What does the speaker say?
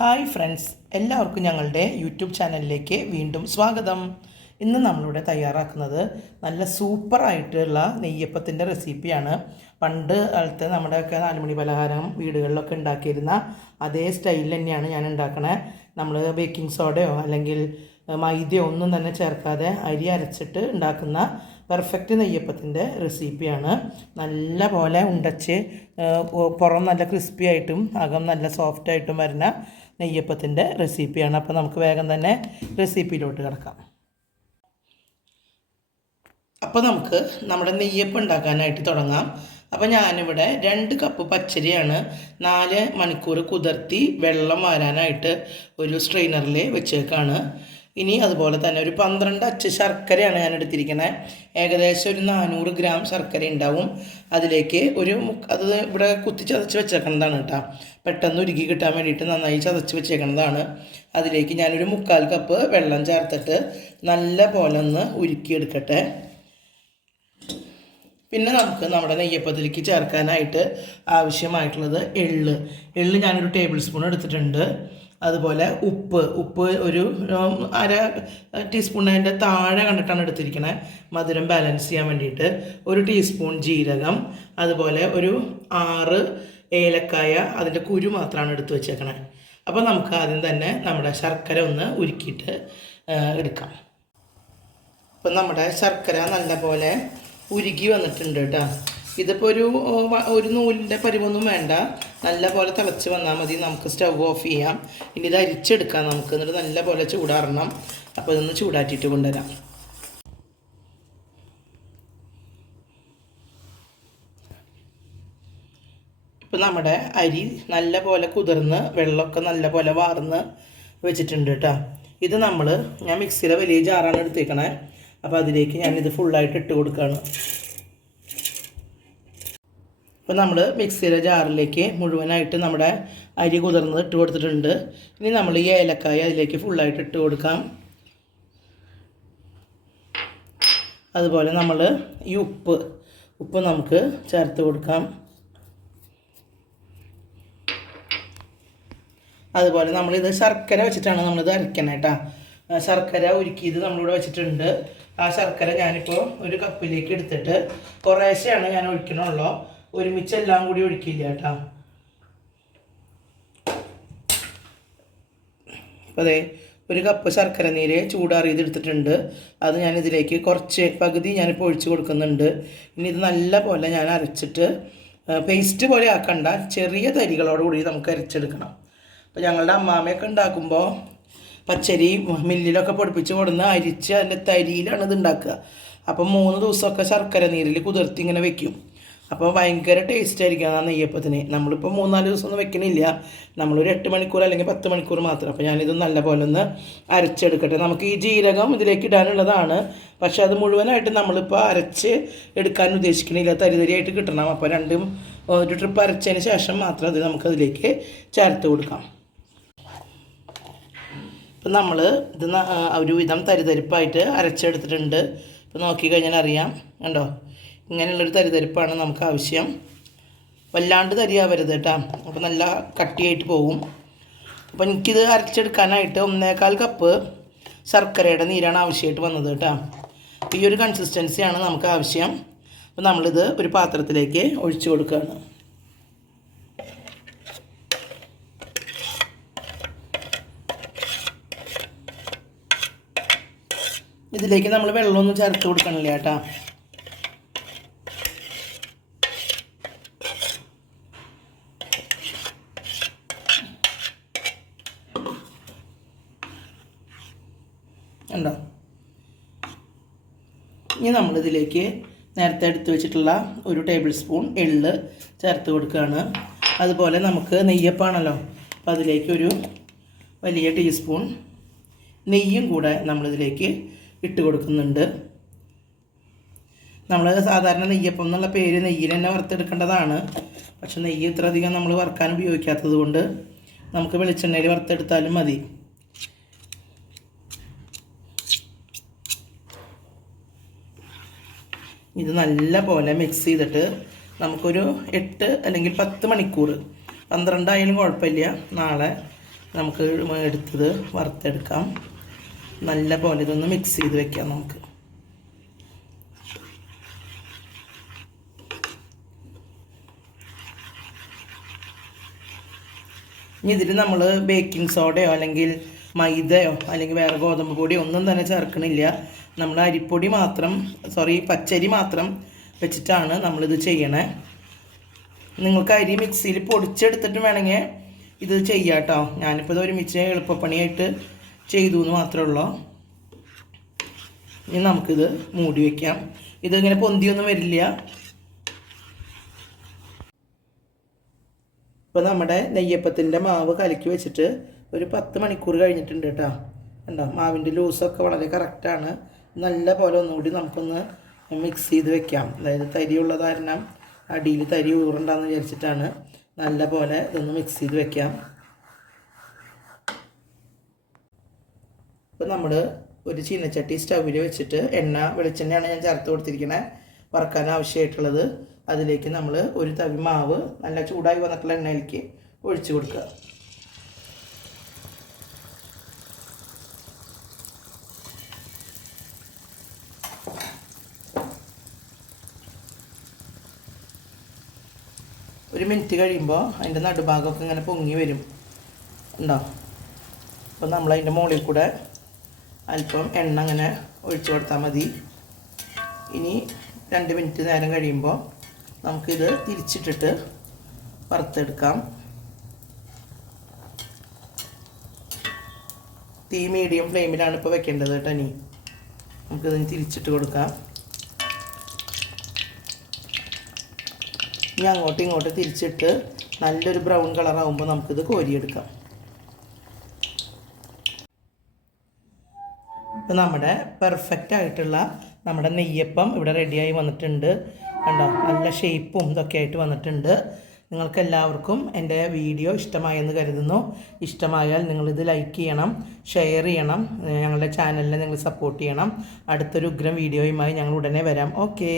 Hi friends, എല്ലാവർക്കും ഞങ്ങളുടെ YouTube ചാനലിലേക്ക് വീണ്ടും സ്വാഗതം. ഇന്ന് നമ്മളിവിടെ തയ്യാറാക്കുന്നത് നല്ല സൂപ്പറായിട്ടുള്ള നെയ്യപ്പത്തിൻ്റെ റെസിപ്പിയാണ്. പണ്ട് കാലത്ത് നമ്മുടെയൊക്കെ 4 മണി പലഹാരം വീടുകളിലൊക്കെ ഉണ്ടാക്കിയിരുന്ന അതേ സ്റ്റൈലിൽ തന്നെയാണ് ഞാൻ ഉണ്ടാക്കണേ. നമ്മൾ ബേക്കിംഗ് സോഡയോ അല്ലെങ്കിൽ മൈദയോ ഒന്നും തന്നെ ചേർക്കാതെ അരി അരച്ചിട്ട് ഉണ്ടാക്കുന്ന പെർഫെക്റ്റ് നെയ്യപ്പത്തിൻ്റെ റെസിപ്പിയാണ്. നല്ല പോലെ ഉണ്ടച്ച് പുറം നല്ല ക്രിസ്പി ആയിട്ടും അകം നല്ല സോഫ്റ്റായിട്ടും വരുന്ന നെയ്യപ്പത്തിൻ്റെ റെസിപ്പിയാണ്. അപ്പോൾ നമുക്ക് വേഗം തന്നെ റെസിപ്പിയിലോട്ട് കിടക്കാം. അപ്പോൾ നമുക്ക് നമ്മുടെ നെയ്യപ്പം ഉണ്ടാക്കാനായിട്ട് തുടങ്ങാം. അപ്പോൾ ഞാനിവിടെ 2 കപ്പ് പച്ചരിയാണ് 4 മണിക്കൂർ കുതിർത്തി വെള്ളം വാരാനായിട്ട് ഒരു സ്ട്രെയിനറിൽ വെച്ചേക്കാണ്. ഇനി അതുപോലെ തന്നെ ഒരു 12 അച്ച് ശർക്കരയാണ് ഞാൻ എടുത്തിരിക്കുന്നത്. ഏകദേശം ഒരു 400 ഗ്രാം ശർക്കര ഉണ്ടാവും. അതിലേക്ക് അത് ഇവിടെ കുത്തി ചതച്ച് വെച്ചേക്കുന്നതാണ് കേട്ടോ. പെട്ടെന്ന് ഉരുകി കിട്ടാൻ വേണ്ടിയിട്ട് നന്നായി ചതച്ച് വെച്ചേക്കുന്നതാണ്. അതിലേക്ക് ഞാനൊരു 3/4 കപ്പ് വെള്ളം ചേർത്തിട്ട് നല്ല പോലെ ഒന്ന് ഉരുക്കിയെടുക്കട്ടെ. പിന്നെ നമുക്ക് നമ്മുടെ നെയ്യപ്പത്തിലേക്ക് ചേർക്കാനായിട്ട് ആവശ്യമായിട്ടുള്ളത് എള്ള് ഞാനൊരു ടേബിൾ സ്പൂൺ എടുത്തിട്ടുണ്ട്. അതുപോലെ ഉപ്പ് ഒരു 1/2 ടീസ്പൂൺ അതിൻ്റെ താഴെ കണ്ടിട്ടാണ് എടുത്തിരിക്കണേ, മധുരം ബാലൻസ് ചെയ്യാൻ വേണ്ടിയിട്ട്. 1 ടീസ്പൂൺ ജീരകം, അതുപോലെ ഒരു 6 ഏലക്കായ, അതിൻ്റെ കുരു മാത്രമാണ് എടുത്ത് വെച്ചേക്കണേ. അപ്പോൾ നമുക്ക് ആദ്യം തന്നെ നമ്മുടെ ശർക്കര ഒന്ന് ഉരുക്കിയിട്ട് എടുക്കാം. അപ്പം നമ്മുടെ ശർക്കര നല്ല പോലെ ഉരുകി വന്നിട്ടുണ്ട് കേട്ടോ. ഇതിപ്പോൾ ഒരു നൂലിൻ്റെ പരിവൊന്നും വേണ്ട, നല്ല പോലെ തിളച്ച് വന്നാൽ മതി. നമുക്ക് സ്റ്റവ് ഓഫ് ചെയ്യാം. ഇനി ഇത് അരിച്ചെടുക്കാം നമുക്ക്. എന്നിട്ട് നല്ല പോലെ ചൂടാറണം. അപ്പോൾ ഇതൊന്ന് ചൂടാറ്റിയിട്ട് കൊണ്ടുവരാം. ഇപ്പം നമ്മുടെ അരി നല്ല പോലെ കുതിർന്ന് വെള്ളമൊക്കെ നല്ല പോലെ വാർന്ന് വെച്ചിട്ടുണ്ട് കേട്ടോ. ഇത് ഞാൻ മിക്സിയിലെ വലിയ ജാറാണ് എടുത്തേക്കണേ. അപ്പോൾ അതിലേക്ക് ഞാനിത് ഫുള്ളായിട്ട് ഇട്ട് കൊടുക്കുകയാണ്. അപ്പോൾ നമ്മൾ മിക്സിയിലെ ജാറിലേക്ക് മുഴുവനായിട്ട് നമ്മുടെ അരി കുതിർന്നത് ഇട്ട് കൊടുത്തിട്ടുണ്ട്. ഇനി നമ്മൾ ഈ ഏലക്കായ അതിലേക്ക് ഫുള്ളായിട്ട് ഇട്ട് കൊടുക്കാം. അതുപോലെ നമ്മൾ ഈ ഉപ്പ് നമുക്ക് ചേർത്ത് കൊടുക്കാം. അതുപോലെ നമ്മളിത് ശർക്കര വെച്ചിട്ടാണ് നമ്മളിത് അരയ്ക്കണം കേട്ടോ. ശർക്കര ഉരുക്കിയത് നമ്മളിവിടെ വെച്ചിട്ടുണ്ട്. ആ ശർക്കര ഞാനിപ്പോൾ ഒരു കപ്പിലേക്ക് എടുത്തിട്ട് കുറേശ്ശെയാണ് ഞാൻ ഒഴിക്കണുള്ളൂ, ഒരുമിച്ച് എല്ലാം കൂടി ഒഴിക്കില്ല കേട്ടോ. അപ്പോൾ അതെ, 1 കപ്പ് ശർക്കര നീര് ചൂടാറിയത് എടുത്തിട്ടുണ്ട്. അത് ഞാനിതിലേക്ക് പകുതി ഞാനിപ്പോൾ ഒഴിച്ച് കൊടുക്കുന്നുണ്ട്. ഇനി ഇത് നല്ല പോലെ ഞാൻ അരച്ചിട്ട് പേസ്റ്റ് പോലെ ആക്കണ്ട, ചെറിയ തരികളോടുകൂടി നമുക്ക് അരച്ചെടുക്കണം. അപ്പോൾ ഞങ്ങളുടെ അമ്മാമ്മയൊക്കെ ഉണ്ടാക്കുമ്പോൾ പച്ചരി മില്ലിലൊക്കെ പൊടിപ്പിച്ച് കൊടുന്ന് അരിച്ച് അതിൻ്റെ തരിയിലാണ് ഇത് ഉണ്ടാക്കുക. അപ്പം 3 ദിവസമൊക്കെ ശർക്കര നീരിൽ കുതിർത്തി ഇങ്ങനെ വെക്കും. അപ്പോൾ ഭയങ്കര ടേസ്റ്റ് ആയിരിക്കും ആ നെയ്യപ്പത്തിന്. നമ്മളിപ്പോൾ 3-4 ദിവസമൊന്നും വെക്കണില്ല, നമ്മളൊരു 8 മണിക്കൂർ അല്ലെങ്കിൽ 10 മണിക്കൂർ മാത്രം. അപ്പോൾ ഞാനിത് നല്ല പോലെ ഒന്ന് അരച്ചെടുക്കട്ടെ. നമുക്ക് ഈ ജീരകം ഇതിലേക്ക് ഇടാനുള്ളതാണ്, പക്ഷേ അത് മുഴുവനായിട്ട് നമ്മളിപ്പോൾ അരച്ച് എടുക്കാൻ ഉദ്ദേശിക്കണില്ല, തരിതരിയായിട്ട് കിട്ടണം. അപ്പോൾ ഒരു ട്രിപ്പ് അരച്ചതിന് ശേഷം മാത്രം അത് നമുക്കതിലേക്ക് ചേർത്ത് കൊടുക്കാം. ഇപ്പം നമ്മൾ ഇത് ഒരുവിധം തരിതരിപ്പായിട്ട് അരച്ചെടുത്തിട്ടുണ്ട്. ഇപ്പോൾ നോക്കിക്കഴിഞ്ഞാൽ അറിയാം, കണ്ടോ, ഇങ്ങനെയുള്ളൊരു തരിതരിപ്പാണ് നമുക്ക് ആവശ്യം. വല്ലാണ്ട് തരിയാവരുത് കേട്ടോ, അപ്പോൾ നല്ല കട്ടിയായിട്ട് പോകും. അപ്പോൾ എനിക്കിത് അരച്ചെടുക്കാനായിട്ട് 1/4 കപ്പ് ശർക്കരയുടെ നീരാണ് ആവശ്യമായിട്ട് വന്നത് കേട്ടോ. ഈ ഒരു കൺസിസ്റ്റൻസിയാണ് നമുക്ക് ആവശ്യം. അപ്പോൾ നമ്മളിത് ഒരു പാത്രത്തിലേക്ക് ഒഴിച്ചു കൊടുക്കുകയാണ്. ഇതിലേക്ക് നമ്മൾ വെള്ളമൊന്നും ചേർത്ത് കൊടുക്കണില്ല കേട്ടോ. ഉണ്ടോ? ഇനി നമ്മളിതിലേക്ക് നേരത്തെ എടുത്ത് വെച്ചിട്ടുള്ള 1 ടേബിൾ സ്പൂൺ എള്ള് ചേർത്ത് കൊടുക്കുകയാണ്. അതുപോലെ നമുക്ക് നെയ്യപ്പാണല്ലോ, അപ്പോൾ അതിലേക്ക് ഒരു വലിയ ടീസ്പൂൺ നെയ്യും കൂടെ നമ്മളിതിലേക്ക് ഇട്ട് കൊടുക്കുന്നുണ്ട്. നമ്മൾ സാധാരണ നെയ്യപ്പം എന്നുള്ള പേര് നെയ്യിൽ തന്നെ വറുത്തെടുക്കേണ്ടതാണ്. പക്ഷെ നെയ്യ് ഇത്ര അധികം നമ്മൾ വറുക്കാൻ ഉപയോഗിക്കാത്തത് കൊണ്ട് നമുക്ക് വെളിച്ചെണ്ണയിൽ വറുത്തെടുത്താലും മതി. ഇത് നല്ല പോലെ മിക്സ് ചെയ്തിട്ട് നമുക്കൊരു 8 അല്ലെങ്കിൽ 10 മണിക്കൂർ 12 ആയാലും കുഴപ്പമില്ല. നാളെ നമുക്ക് എടുത്തത് വറുത്തെടുക്കാം. നല്ല പോലെ ഇതൊന്ന് മിക്സ് ചെയ്ത് വെക്കാം നമുക്ക്. ഇനി ഇതിൽ നമ്മൾ ബേക്കിംഗ് സോഡയോ അല്ലെങ്കിൽ മൈദയോ അല്ലെങ്കിൽ വേറെ ഗോതമ്പ് പൊടിയോ ഒന്നും തന്നെ ചേർക്കണില്ല. നമ്മൾ അരിപ്പൊടി മാത്രം പച്ചരി മാത്രം വെച്ചിട്ടാണ് നമ്മളിത് ചെയ്യണേ. നിങ്ങൾക്ക് അരി മിക്സിയിൽ പൊടിച്ചെടുത്തിട്ട് വേണമെങ്കിൽ ഇത് ചെയ്യാം കേട്ടോ. ഞാനിപ്പോൾ ഇത് ഒരുമിച്ച് എളുപ്പപ്പണിയായിട്ട് ചെയ്തു എന്ന് മാത്രമേ ഉള്ളൂ. ഇനി നമുക്കിത് മൂടി വയ്ക്കാം. ഇതിങ്ങനെ പൊന്തിയൊന്നും വരില്ല. ഇപ്പോൾ നമ്മുടെ നെയ്യപ്പത്തിൻ്റെ മാവ് കലക്കി വെച്ചിട്ട് ഒരു 10 മണിക്കൂർ കഴിഞ്ഞിട്ടുണ്ട് കേട്ടോ. കണ്ടോ, മാവിൻ്റെ ലൂസൊക്കെ വളരെ കറക്റ്റാണ്. നല്ല പോലെ ഒന്നുകൂടി നമുക്കൊന്ന് മിക്സ് ചെയ്ത് വെക്കാം. അതായത് തരിയുള്ള കാരണം അടിയിൽ തരി ഊറുണ്ടാന്ന് വിചാരിച്ചിട്ടാണ്. നല്ല പോലെ ഇതൊന്ന് മിക്സ് ചെയ്ത് വെക്കാം. ഇപ്പോൾ നമ്മൾ ഒരു ചീനച്ചട്ടി സ്റ്റൗവിൽ വെച്ചിട്ട് വെളിച്ചെണ്ണയാണ് ഞാൻ ചേർത്ത് കൊടുത്തിരിക്കുന്നത് വറുക്കാൻ ആവശ്യമായിട്ടുള്ളത്. അതിലേക്ക് നമ്മൾ ഒരു തവി മാവ് നല്ല ചൂടായി വന്നിട്ടുള്ള എണ്ണയിലേക്ക് ഒഴിച്ച് കൊടുക്കുക. ഒരു മിനിറ്റ് കഴിയുമ്പോൾ അതിൻ്റെ നടുഭാഗമൊക്കെ ഇങ്ങനെ പൊങ്ങി വരും ഉണ്ടോ. അപ്പോൾ നമ്മളതിൻ്റെ മുകളിൽ കൂടെ അല്പം എണ്ണ അങ്ങനെ ഒഴിച്ചു കൊടുത്താൽ മതി. ഇനി 2 മിനിറ്റ് നേരം കഴിയുമ്പോൾ നമുക്കിത് തിരിച്ചിട്ടിട്ട് വറുത്തെടുക്കാം. തീ മീഡിയം ഫ്ലെയിമിലാണ് ഇപ്പോൾ വെക്കേണ്ടത് കേട്ടോ. ഇനി നമുക്കിതിന് തിരിച്ചിട്ട് കൊടുക്കാം. ഇനി അങ്ങോട്ടും ഇങ്ങോട്ടും തിരിച്ചിട്ട് നല്ലൊരു ബ്രൗൺ കളറാകുമ്പോൾ നമുക്കിത് കോരിയെടുക്കാം. ഇപ്പോൾ നമ്മുടെ പെർഫെക്റ്റ് ആയിട്ടുള്ള നമ്മുടെ നെയ്യപ്പം ഇവിടെ റെഡിയായി വന്നിട്ടുണ്ട്. കണ്ടോ, നല്ല ഷേപ്പും ഇതൊക്കെ ആയിട്ട് വന്നിട്ടുണ്ട്. നിങ്ങൾക്കെല്ലാവർക്കും എൻ്റെ വീഡിയോ ഇഷ്ടമായെന്ന് കരുതുന്നു. ഇഷ്ടമായാൽ നിങ്ങളിത് ലൈക്ക് ചെയ്യണം, ഷെയർ ചെയ്യണം, ഞങ്ങളുടെ ചാനലിനെ നിങ്ങൾ സപ്പോർട്ട് ചെയ്യണം. അടുത്തൊരു ഉഗ്രം വീഡിയോയുമായി ഞങ്ങൾ ഉടനെ വരാം. ഓക്കേ.